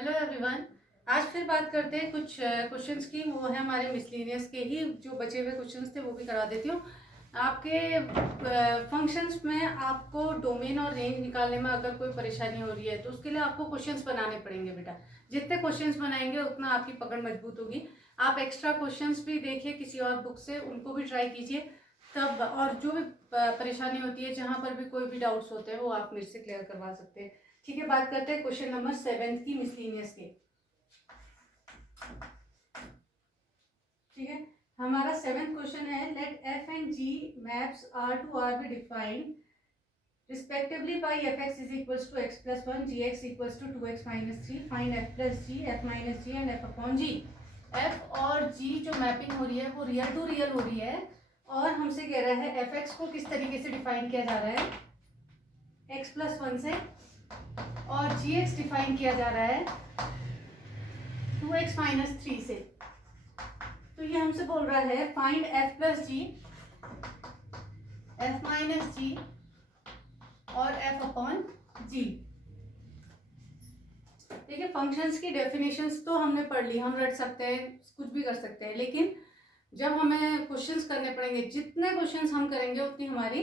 Hello everyone. आज फिर बात करते हैं कुछ क्वेश्चंस की। वो है हमारे मिसलेनियस के ही जो बचे हुए क्वेश्चंस थे वो भी करा देती हूँ। आपके फंक्शंस में आपको डोमेन और रेंज निकालने में अगर कोई परेशानी हो रही है तो उसके लिए आपको क्वेश्चंस बनाने पड़ेंगे बेटा। जितने क्वेश्चंस बनाएंगे उतना आपकी पकड़ मजबूत होगी। आप एक्स्ट्रा क्वेश्चंस भी देखिए किसी और बुक से, उनको भी ट्राई कीजिए तब। और जो भी परेशानी होती है, जहाँ पर भी कोई भी डाउट्स होते हैं वो आप मेरे से क्लियर करवा सकते हैं। ठीक है, बात करते हैं क्वेश्चन नंबर 7 की मिसलेनियस के। ठीक है, हमारा 7th क्वेश्चन है let f and g maps R to R be defined respectively by fx is equals to x plus 1, gx equals to 2x minus 3. Find f plus g, f minus g and f upon g. f और g जो mapping हो रही है वो real to real हो रही है और हमसे कह रहा है fx को किस तरीके से डिफाइन किया जा रहा है x plus 1 से, और gx डिफाइन किया जा रहा है 2x minus 3 से। तो ये हमसे बोल रहा है find f plus g, f minus g और f अपॉन g। देखिए, फंक्शंस की डेफिनेशंस तो हमने पढ़ ली, हम रट सकते हैं, कुछ भी कर सकते हैं, लेकिन जब हमें क्वेश्चंस करने पड़ेंगे, जितने क्वेश्चंस हम करेंगे उतनी हमारी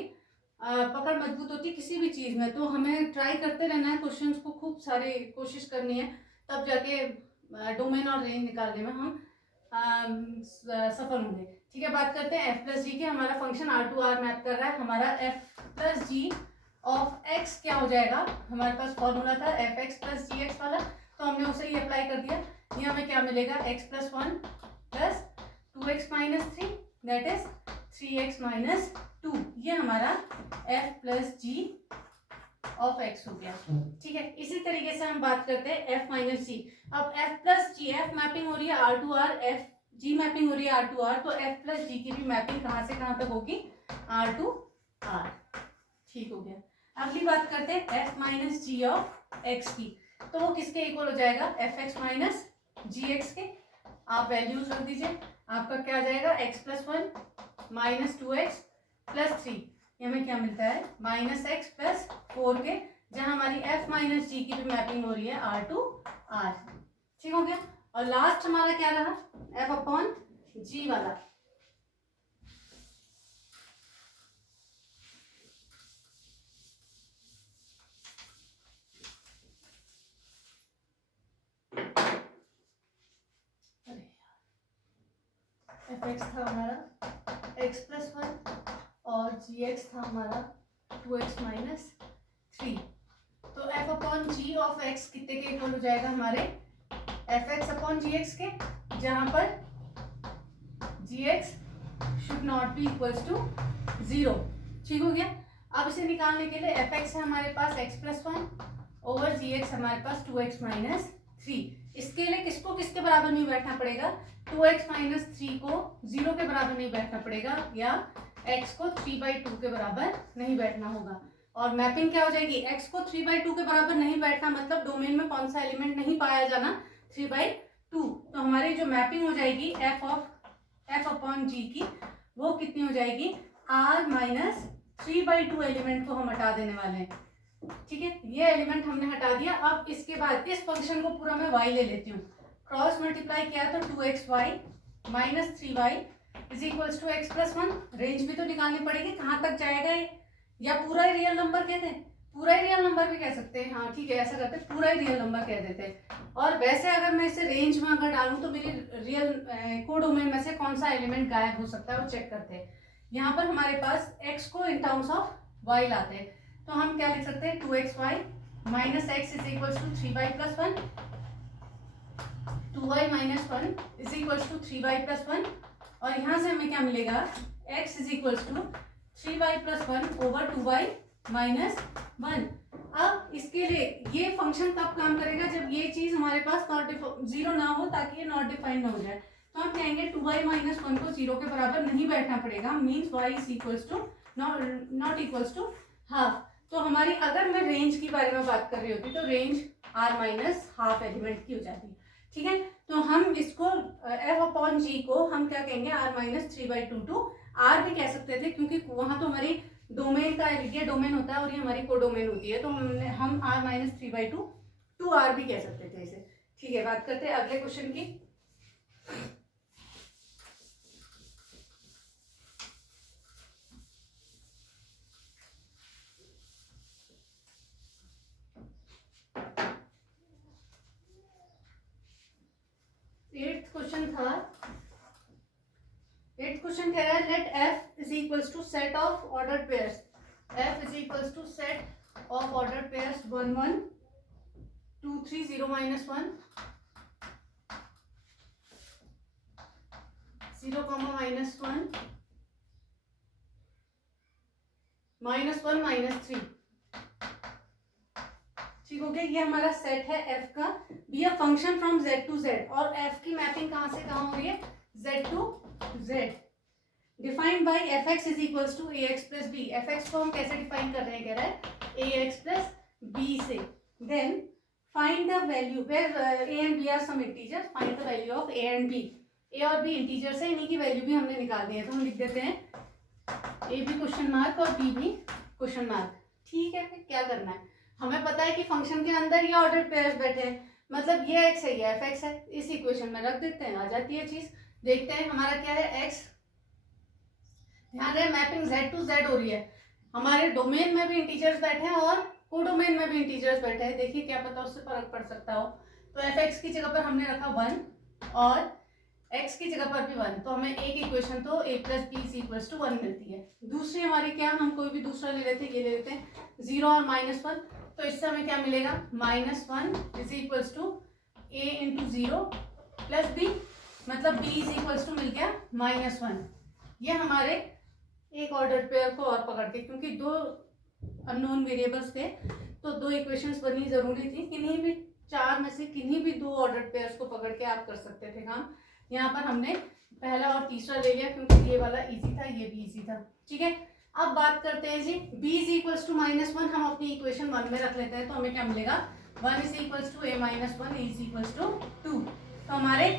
पकड़ मजबूत होती है किसी भी चीज़ में। तो हमें ट्राई करते रहना है, क्वेश्चंस को खूब सारी कोशिश करनी है, तब जाके डोमेन और रेंज निकालने में हम सफल होंगे। ठीक है, बात करते हैं एफ प्लस जी की। हमारा function R to R map कर रहा है। हमारा f plus g of x क्या हो जाएगा, हमारे पास फॉर्मूला था f x plus g x वाला, तो हमने उसे ही अप्लाई कर दिया। ये हमें क्या मिलेगा, x plus 1 plus 2x minus 3 that is 3x minus 2। ये हमारा f plus g of x हो गया। ठीक है, इसी तरीके से हम बात करते हैं एफ माइनस जी। अब f plus g, f mapping हो रही है R to R, f g mapping हो रही है आर टू आर, तो एफ प्लस जी की भी मैपिंग कहाँ से कहाँ तक होगी, आर टू आर। ठीक हो गया। अगली बात करते हैं f minus g of x की, तो वो किसके इक्वल हो जाएगा, f x minus g x के। आप वैल्यूज रख दीजिए, आपका क्या आ जाएगा, x plus 1 minus 2x plus 3, हमें क्या मिलता है माइनस एक्स प्लस 4 के, जहां हमारी f माइनस जी की भी मैपिंग हो रही है r टू r। ठीक हो गया। और लास्ट हमारा क्या रहा, f अपॉन g वाला। एफ एक्स था हमारा एक्स प्लस 1 और जी एक्स था हमारा 2x माइनस 3। तो f upon g of x कितने के इक्वल हो जाएगा, हमारे f x upon g x के, जहां पर g x should not be equals to 0। ठीक हो गया। अब इसे निकालने के लिए एफ एक्स है हमारे पास एक्स प्लस 1 ओवर जी एक्स हमारे पास 2x माइनस 3। इसके लिए किसको किसके बराबर नहीं बैठना पड़ेगा, 2x माइनस 3 को 0 के बराबर नहीं बैठना पड़ेगा, या x को 3/2 के बराबर नहीं बैठना होगा। और मैपिंग क्या हो जाएगी, x को 3/2 के बराबर नहीं बैठना मतलब डोमेन में कौन सा एलिमेंट नहीं पाया जाना, 3/2। तो हमारी जो मैपिंग हो जाएगी f अपॉन जी की, वो कितनी हो जाएगी, r माइनस 3/2 एलिमेंट को हम हटा देने वाले हैं। ठीक है, ये एलिमेंट हमने हटा दिया। अब इसके बाद इस फंक्शन को पूरा मैं y ले लेती हूँ, क्रॉस मल्टीप्लाई किया तो 2xy minus 3y is equals to x plus 1। Range भी तो निकालनी पड़ेगी, कहाँ तक जाएगा ये, या पूरा ही रियल नंबर कहते हैं, पूरा ही रियल नंबर भी कह सकते हैं। हाँ ठीक है, ऐसा करते हैं, पूरा ही रियल नंबर कह देते हैं। और वैसे अगर मैं इसे रेंज में अगर डालूं तो मेरी रियल कोडोमेन में से कौन सा एलिमेंट गायब हो सकता है वो चेक करते हैं। यहाँ पर हमारे पास x को इन टर्म्स ऑफ y लाते हैं, तो हम क्या लिख सकते हैं, 2xy minus x is equals to 3y plus 1, 2y minus 1 is equals to 3y plus 1, और यहाँ से हमें क्या मिलेगा, x is equals to 3y plus 1 over 2y minus 1। अब इसके लिए ये फंक्शन तब काम करेगा जब ये चीज हमारे पास नॉट जीरो ना हो, ताकि ये नॉट डिफाइंड ना हो जाए। तो हम कहेंगे 2y माइनस 1 को 0 के बराबर नहीं बैठना पड़ेगा, means y is equals to not equals to half. तो हमारी अगर मैं रेंज की बारे में बात कर रही होती तो range r minus half element की हो जाती। ठीक है, तो हम इसको f अपॉन जी को हम क्या कहेंगे, r माइनस 3/2 टू r भी कह सकते थे, क्योंकि वहां तो हमारी डोमेन का ये डोमेन होता है और ये हमारी कोडोमेन होती है, तो हम r माइनस 3/2 टू r भी कह सकते थे इसे। ठीक है, बात करते हैं अगले क्वेश्चन की। एट्थ क्वेश्चन कह रहा है let f is equals to set of order pairs, f is equals to set of order pairs 1 1 2 3 0 -1 0, -1 -1 -3। ठीक हो गया, ये हमारा सेट है f का, be a function from z to z, और f की मैपिंग कहां से कहां हो रही है, z to z। Defined by fx is equals to ax plus b। fx को हम कैसे डिफाइन कर रहे हैं, कह रहा है ax प्लस b से। Then find the value where a and b are some integers, find the value of a and b। a और b इंटीजर्स है, इन्हीं की वैल्यू भी हमने निकाल दी है, तो हम लिख देते हैं a भी क्वेश्चन मार्क और b भी क्वेश्चन मार्क। ठीक है, फिर क्या करना है, हमें पता है कि फंक्शन के अंदर ये ऑर्डर पेयर्स बैठे हैं, मतलब ये x है, ये fx है, इस इक्वेशन में रख देते हैं, आ जाती है चीज। देखते हैं हमारा क्या है x, ध्यान रहे मैपिंग z टू z हो रही है, हमारे डोमेन में भी इंटीजर्स बैठे हैं और कोडोमेन में भी इंटीजर्स बैठे हैं। देखिए क्या पता उससे फर्क पड़ सकता हो। तो fx की जगह पर हमने रखा 1 और x की जगह पर भी 1, तो हमें एक इक्वेशन तो a plus b is equals to 1 मिलती है। दूसरी हमारी क्या, हम कोई भी दूसरा ले लेते हैं, ये ले लेते हैं 0 और -1, तो इससे हमें क्या मिलेगा, -1 is equals to a into 0 plus b, मतलब b इज इक्वल्स टू मिल गया -1। ये हमारे एक ऑर्डर पेयर को और पकड़ के, क्योंकि दो अननोन वेरिएबल्स थे तो दो इक्वेशंस बननी जरूरी थी, किन्हीं भी चार में से किन्हीं भी दो ऑर्डर पेयर्स को पकड़ के आप कर सकते थे काम। यहाँ पर हमने पहला और तीसरा ले लिया क्योंकि ये वाला इजी था, ये भी इजी था। ठीक है, अब बात करते हैं जी b इज इक्वल्स टू -1, हम अपनी इक्वेशन 1 में रख लेते हैं, तो हमें क्या मिलेगा, 1 is equals to a minus 1 is equals to 2। तो हमारे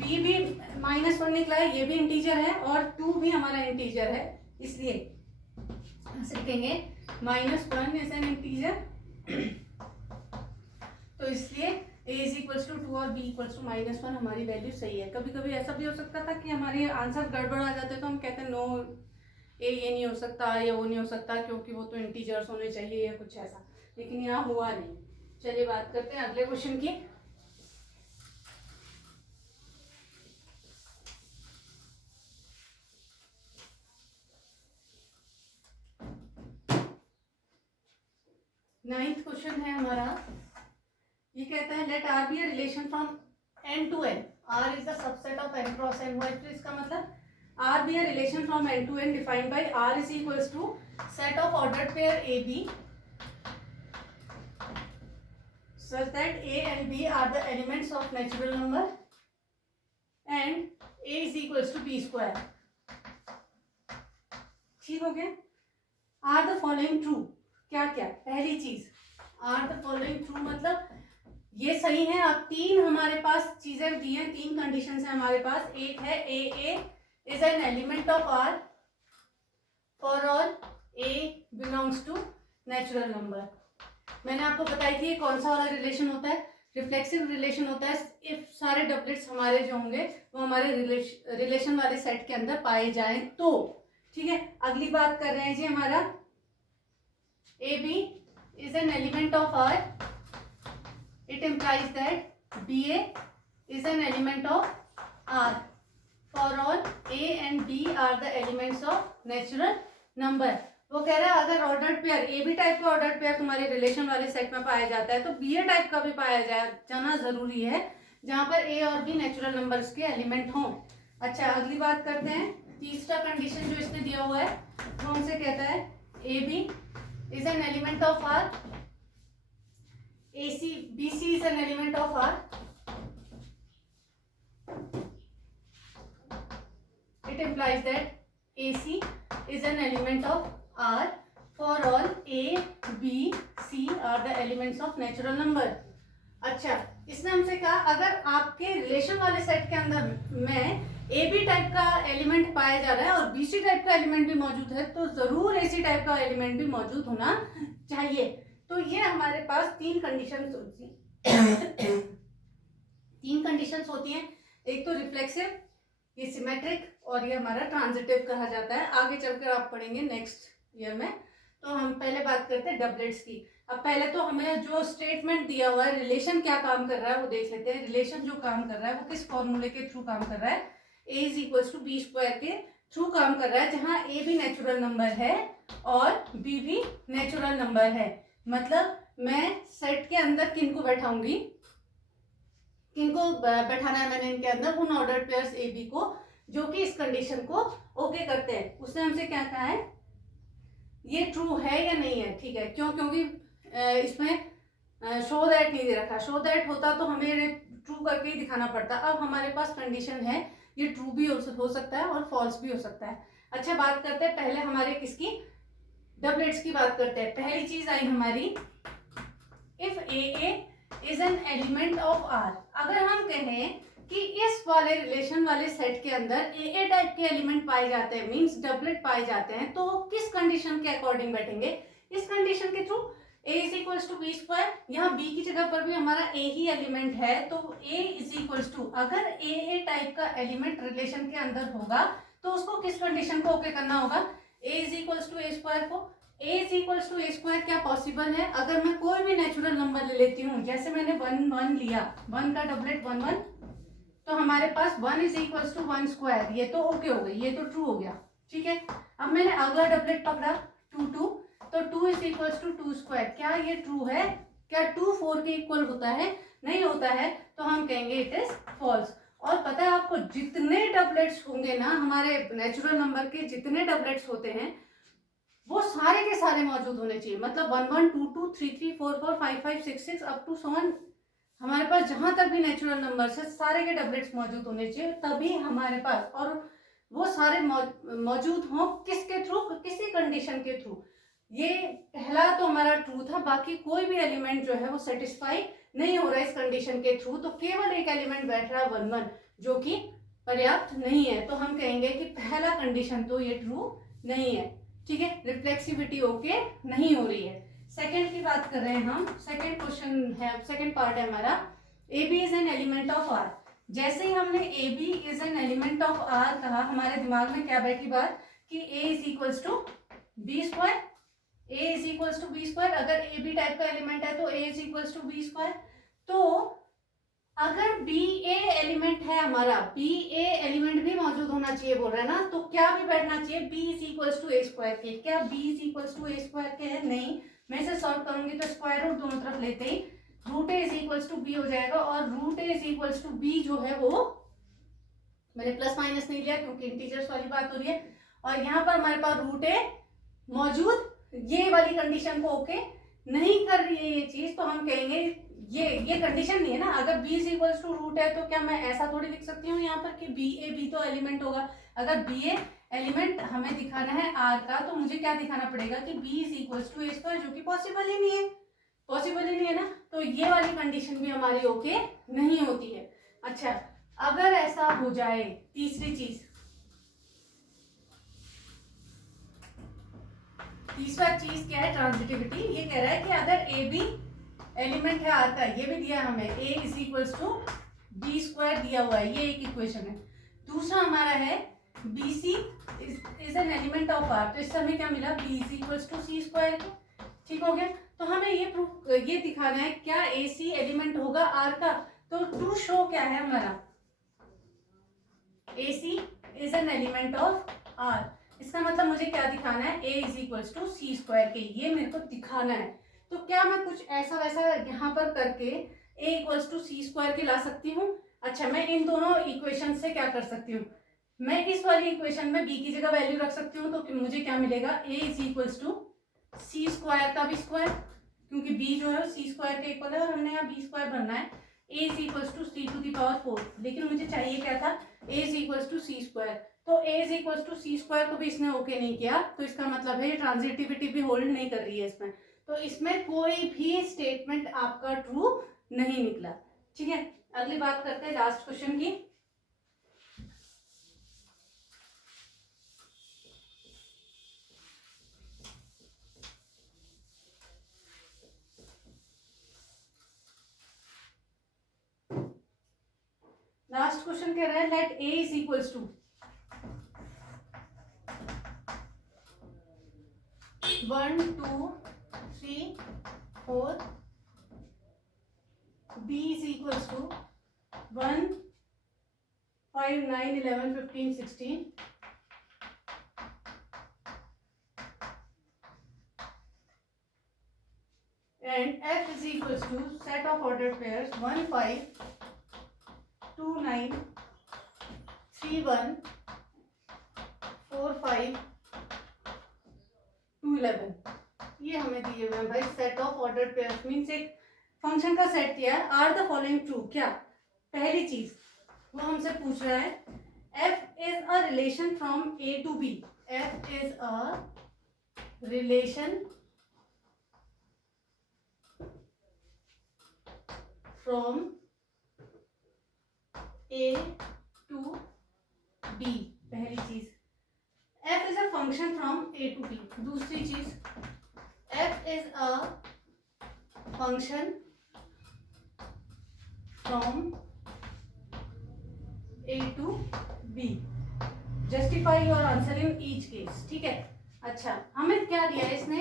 b भी -1 निकला है, ये भी इंटीजर है और 2 भी हमारा इंटीजर है, इसलिए लिखेंगे -1 इज एन इंटीजर। तो इसलिए a इज इक्वल्स टू 2 और b इक्वल्स टू -1 हमारी वैल्यू सही है। कभी कभी ऐसा भी हो सकता था कि हमारे आंसर गड़बड़ आ जाते, तो हम कहते हैं नो ए ये नहीं हो सकता या वो नहीं हो सकता क्योंकि वो तो इंटीजर्स होने चाहिए या कुछ ऐसा, लेकिन यहाँ हुआ नहीं। चलिए बात करते हैं अगले क्वेश्चन की। नाइन्थ क्वेश्चन है हमारा, ये कहता है let R be a relation from n to n, r is the subset of n cross n। What इसका मतलब, r be a relation from n to n defined by r is equals to set of ordered pair AB such that a and b are the elements of natural number and a is equals to b square। ठीक हो गया, are the following true, क्या क्या, पहली चीज are the following true मतलब ये सही है। अब तीन हमारे पास चीजें दी हैं, तीन कंडीशंस है हमारे पास। एक है a is an element of R for all a belongs to natural number। मैंने आपको बताई थी कौन सा वाला रिलेशन होता है, रिफ्लेक्सिव रिलेशन होता है। इफ सारे डबलेट्स हमारे जो होंगे वो हमारे रिलेशन वाले सेट के अंदर पाए जाएं तो। ठीक है, अगली बात कर रहे हैं जी हमारा A B is an element of R, it implies that B A is an element of R for all a and b are the elements of natural number। वो कह रहा है अगर ordered pair a b type का ordered pair तुम्हारे relation वाले set में पाया जाता है तो बी ए टाइप का भी पाया जाना जरूरी है, जहां पर ए और बी नेचुरल नंबर्स के एलिमेंट हों। अच्छा, अगली बात करते हैं, तीसरा कंडीशन जो इसने दिया हुआ है वो हमसे कहता है a B is an element of R, a c b c is an element of R, it implies that AC is an element of R for all A, B, C are the elements of natural number। अच्छा, इसने हमसे कहा अगर आपके relation वाले set के अंदर में ए बी टाइप का एलिमेंट पाया जा रहा है और बी सी टाइप का एलिमेंट भी मौजूद है तो जरूर ए सी टाइप का एलिमेंट भी मौजूद होना चाहिए। तो ये हमारे पास तीन कंडीशन होती कंडीशंस होती हैं, एक तो रिफ्लेक्सिव, ये सिमेट्रिक, और ये हमारा ट्रांजिटिव कहा जाता है। आगे चलकर आप पढ़ेंगे नेक्स्ट ईयर में। तो हम पहले बात करते हैं डबलेट्स की। अब पहले तो हमें जो स्टेटमेंट दिया हुआ है, रिलेशन क्या काम कर रहा है वो देख लेते हैं। रिलेशन जो काम कर रहा है वो किस फॉर्मूले के थ्रू काम कर रहा है, a is equal to b square के थ्रू काम कर रहा है, जहां a भी नेचुरल नंबर है और b भी नेचुरल नंबर है। मतलब मैं सेट के अंदर किनको बैठाऊंगी, किनको बैठाना है मैंने इनके अंदर, उन ऑर्डर्ड पेयर्स ए बी को जो कि इस कंडीशन को ओके करते हैं। उसने हमसे क्या कहा है, ये ट्रू है या नहीं है, ठीक है। क्यों, क्योंकि इसमें शो दैट नहीं दे रखा। शो दैट होता तो हमें ट्रू करके ही दिखाना पड़ता। अब हमारे पास कंडीशन है, ये ट्रू भी हो सकता है और फॉल्स भी हो सकता है। अच्छा, बात करते हैं पहले हमारे किसकी, डबलेट्स की बात करते हैं। पहली चीज आई हमारी, if a is an element of R. अगर हम कहें कि इस वाले रिलेशन वाले सेट के अंदर ए टाइप के एलिमेंट पाए जाते हैं, मींस डबलेट पाए जाते हैं, तो किस कंडीशन के अकॉर्डिंग बैठेंगे, इस कंडीशन के through a is equal to b square. यहाँ b की जगह पर भी हमारा a ही एलिमेंट है, तो a इज इक्वल टू, अगर a टाइप का एलिमेंट रिलेशन के अंदर होगा तो उसको किस कंडीशन को ओके करना होगा, a is equal to a square को। a is equal to a square क्या पॉसिबल है, अगर मैं कोई भी नेचुरल नंबर ले लेती हूँ, जैसे मैंने 1 1 लिया, 1 का डबलेट 1 1, तो हमारे पास 1 इज इक्वल टू 1 स्क्वायर, ये तो ओके हो गई, ये तो ट्रू हो गया, ठीक है। अब मैंने अगला डबलेट पकड़ा 2 2, तो 2 इज इक्वल टू 2 स्क्वायर, क्या ये ट्रू है, क्या 2 4 के इक्वल होता है, नहीं होता है, तो हम कहेंगे इट इज फॉल्स। और पता है आपको, जितने डबलेट्स होंगे ना, हमारे नेचुरल नंबर के जितने डबलेट्स होते हैं वो सारे के सारे मौजूद होने चाहिए। मतलब 1 1 2 2 3 3 4 4 5 5 6 6 अप टू 7, हमारे पास जहां तक भी नेचुरल नंबर्स है सारे के डबलेट्स मौजूद होने चाहिए, तभी हमारे पास, और वो सारे मौजूद हों किसके थ्रू, किसी कंडीशन के थ्रू। ये पहला तो हमारा ट्रू था, बाकी कोई भी एलिमेंट जो है वो सेटिस्फाई नहीं हो रहा है इस कंडीशन के थ्रू, तो केवल एक एलिमेंट बैठ रहा है 1 1, जो कि पर्याप्त नहीं है। तो हम कहेंगे कि पहला कंडीशन तो ये ट्रू नहीं है, ठीक है। रिफ्लेक्सिविटी ओके नहीं हो रही है। सेकंड की बात कर रहे हैं हम, सेकंड क्वेश्चन है, सेकंड पार्ट है हमारा, A B is an element of R. जैसे ही हमने a B is an element of R कहा, हमारे दिमाग में क्या बैठी बात कि a is equals to b square, a is equals to b square. अगर ए बी टाइप का एलिमेंट है तो a is equals to b square. तो अगर बी ए एलिमेंट है हमारा, बी ए एलिमेंट भी मौजूद होना चाहिए बोल रहा है ना, तो क्या भी बैठना चाहिए, b is equals to a square के। क्या b is equals to a square के है, नहीं। मैं इसे सॉल्व करूंगी तो स्क्वायर रूट दोनों तरफ लेते ही root a is equals to b हो जाएगा, और root a is equals to b जो है वो, मैंने प्लस माइनस नहीं लिया क्योंकि इंटीजर्स वाली बात हो रही है, और यहाँ पर हमारे पास रूट ए मौजूद, ये वाली कंडीशन को ओके नहीं कर रही है ये चीज, तो हम कहेंगे ये कंडीशन नहीं है ना। अगर b is equals to root है तो क्या मैं ऐसा थोड़ी लिख सकती हूँ यहाँ पर कि बी ए बी तो एलिमेंट होगा। अगर बी ए एलिमेंट हमें दिखाना है आर का, तो मुझे क्या दिखाना पड़ेगा कि b is equals to a square, जो कि पॉसिबल ही नहीं है, पॉसिबल ही नहीं है ना। तो ये वाली कंडीशन भी हमारी ओके नहीं होती है। अच्छा, अगर ऐसा हो जाए, तीसरी चीज, तीसरा चीज क्या है, ट्रांजिटिविटी। ये कह रहा है कि अगर ए बी एलिमेंट है आर का, ये भी दिया हमें, a is equals to b square दिया हुआ है, ये एक इक्वेशन है। दूसरा हमारा है b c is an element of R, तो इससे हमें क्या मिला, b is equals to c square, ठीक हो गया। तो हमें ये प्रूफ, ये दिखाना है क्या ए सी एलिमेंट होगा आर का। तो टू शो क्या है हमारा, a c is an element of R, इसका मतलब मुझे क्या दिखाना है, a is equals to c square के, ये मेरे को दिखाना है। तो क्या मैं कुछ ऐसा वैसा यहाँ पर करके a equals to c square के ला सकती हूँ। अच्छा, मैं इन दोनों इक्वेशन से क्या कर सकती हूँ, मैं इस वाली इक्वेशन में b की जगह वैल्यू रख सकती हूँ, तो मुझे क्या मिलेगा, a is equals to c square का भी स्क्वायर, क्योंकि b जो है सी स्क्वायर के इक्वल है और हमने यहाँ b स्क्वायर बनना है, a is equals to c to the power 4, लेकिन मुझे चाहिए क्या था, a is equals to c square. तो a is equals to c square को भी इसने ओके नहीं किया, तो इसका मतलब है ये ट्रांजिटिविटी भी होल्ड नहीं कर रही है इसमें, तो इसमें कोई भी स्टेटमेंट आपका ट्रू नहीं निकला, ठीक है। अगली बात करते हैं लास्ट क्वेश्चन की। लास्ट क्वेश्चन कह रहा है let a is equals to 1 2 3 4, b is equals to 1 5 9 11 15 16, and f is equals to set of ordered pairs 1 5 2 9 3 1 4 5 2 11। ये हमें दिए हुए हैं भाई set of ordered pairs, means एक फंक्शन का सेट दिया है। आर द फॉलोइंग ट्रू, क्या पहली चीज वो हमसे पूछ रहा है f is a relation from a to b, f is a relation from a to b, पहली चीज। f is a function from a to b, दूसरी चीज f is a function from a to b। Justify your answer in each case, ठीक है। अच्छा, हमें क्या दिया है इसने,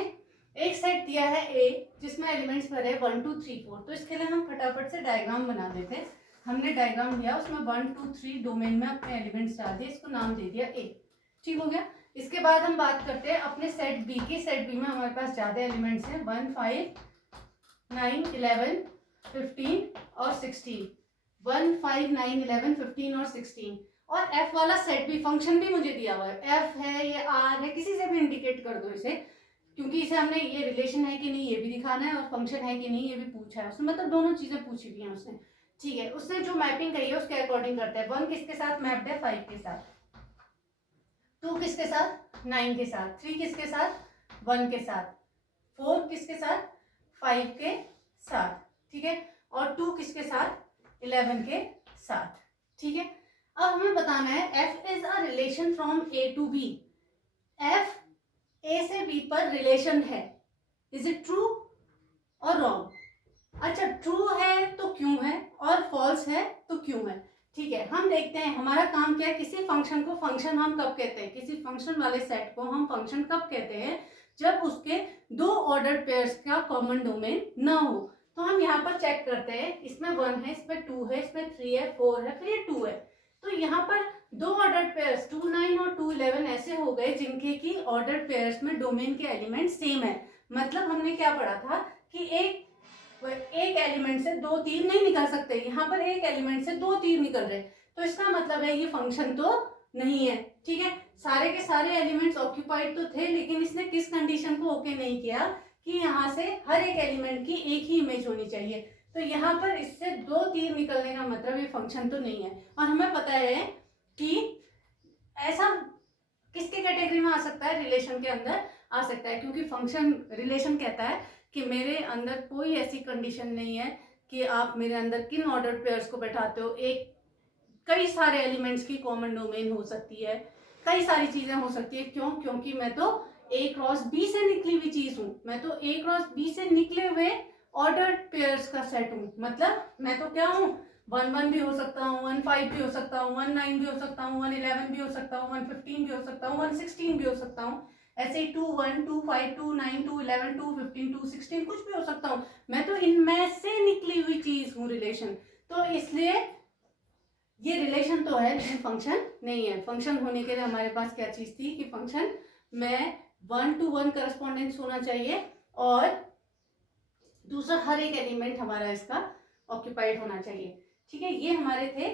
एक सेट दिया है a जिसमें एलिमेंट्स भरे 1 2 3 4, तो इसके लिए हम फटाफट से डायग्राम बना देते हैं। हमने डायग्राम दिया, उसमें 1 2 3 डोमेन में अपने एलिमेंट्स डाल दिए, इसको नाम दे दिया a, ठीक हो गया। इसके बाद हम बात करते हैं अपने सेट b की। सेट b में हमारे पास ज्यादा एलिमेंट्स हैं, 1 5 9 11 15 और 16, 1 5 9 11 15 और 16। और f वाला सेट भी फंक्शन भी मुझे दिया हुआ है, f है ये r है, किसी से भी इंडिकेट कर दो इसे, क्योंकि इसे हमने ये रिलेशन है कि नहीं ये भी दिखाना है और फंक्शन है कि नहीं ये भी पूछा है उसने, मतलब दोनों चीजें पूछी हुई हैं उसने, ठीक है। उसने जो मैपिंग करी है उसके अकॉर्डिंग करते हैं। 1 किसके साथ मैप्ड है, 5 के साथ, 2 किसके साथ, 9 के साथ, 3 किसके साथ, 1 के साथ, 4 किसके साथ, 5 के साथ, ठीक है, और 2 किसके साथ, 11 के साथ, ठीक है। अब हमें बताना है f is a relation from a to b, f a से b पर रिलेशन है, इज इट ट्रू और रॉन्ग। अच्छा, ट्रू है तो क्यों है और फॉल्स है तो क्यों है, ठीक है। हम देखते हैं हमारा काम क्या है, किसी फंक्शन को फंक्शन हम कब कहते हैं, किसी फंक्शन वाले सेट को हम फंक्शन कब कहते हैं, जब उसके दो ऑर्डर्ड पेयर्स का कॉमन डोमेन ना हो। तो हम यहाँ पर चेक करते हैं, इसमें 1 है, इसमें 2 है, इसमें 3 है, 4 है, फिर ये 2 है। तो यहाँ पर दो ऑर्डर्ड पेयर्स 2 9 और 2 11 ऐसे हो गए जिनके की ऑर्डर्ड पेयर्स में डोमेन के एलिमेंट सेम है। मतलब हमने क्या पढ़ा था कि एक एलिमेंट से 2 तीर नहीं निकल सकते, यहाँ पर एक एलिमेंट से 2 तीर निकल रहे, तो इसका मतलब है ये फंक्शन तो नहीं है, ठीक है। सारे के सारे एलिमेंट्स ऑक्यूपाइड तो थे, लेकिन इसने किस कंडीशन को ओके नहीं किया कि यहाँ से हर एक एलिमेंट की एक ही इमेज होनी चाहिए। तो यहाँ पर इससे 2 तीर निकलने का मतलब ये फंक्शन तो नहीं है। और हमें पता है कि ऐसा किसके कैटेगरी में आ सकता है, रिलेशन के अंदर आ सकता है, क्योंकि फंक्शन रिलेशन कहता है कि मेरे अंदर कोई ऐसी कंडीशन नहीं है कि आप मेरे अंदर किन ऑर्डर्ड पेयर्स को बैठाते हो, एक कई सारे एलिमेंट्स की कॉमन डोमेन हो सकती है, कई सारी चीजें हो सकती है। क्यों, क्योंकि मैं तो a क्रॉस b से निकली हुई चीज हूँ, मैं तो a क्रॉस b से निकले हुए ऑर्डर्ड पेयर्स का सेट हूँ। मतलब मैं तो क्या हूँ, 1 1 भी हो सकता हूँ, 1 5 भी हो सकता हूँ, 1 9 भी हो सकता हूँ, 1 11 भी हो सकता हूँ, 1 15 भी हो सकता हूँ, 1 16 भी हो सकता हूँ, ऐसे ही 2 1 2 5 2 9 2 11 2 15 2 16 कुछ भी हो सकता हूँ। मैं तो इनमें से निकली हुई चीज हूँ रिलेशन, तो इसलिए ये रिलेशन तो है लेकिन फंक्शन नहीं है। फंक्शन होने के लिए हमारे पास क्या चीज थी कि फंक्शन में 1 to 1 करस्पॉन्डेंस होना चाहिए और दूसरा हर एक एलिमेंट हमारा इसका ऑक्यूपाइड होना चाहिए, ठीक है। ये हमारे थे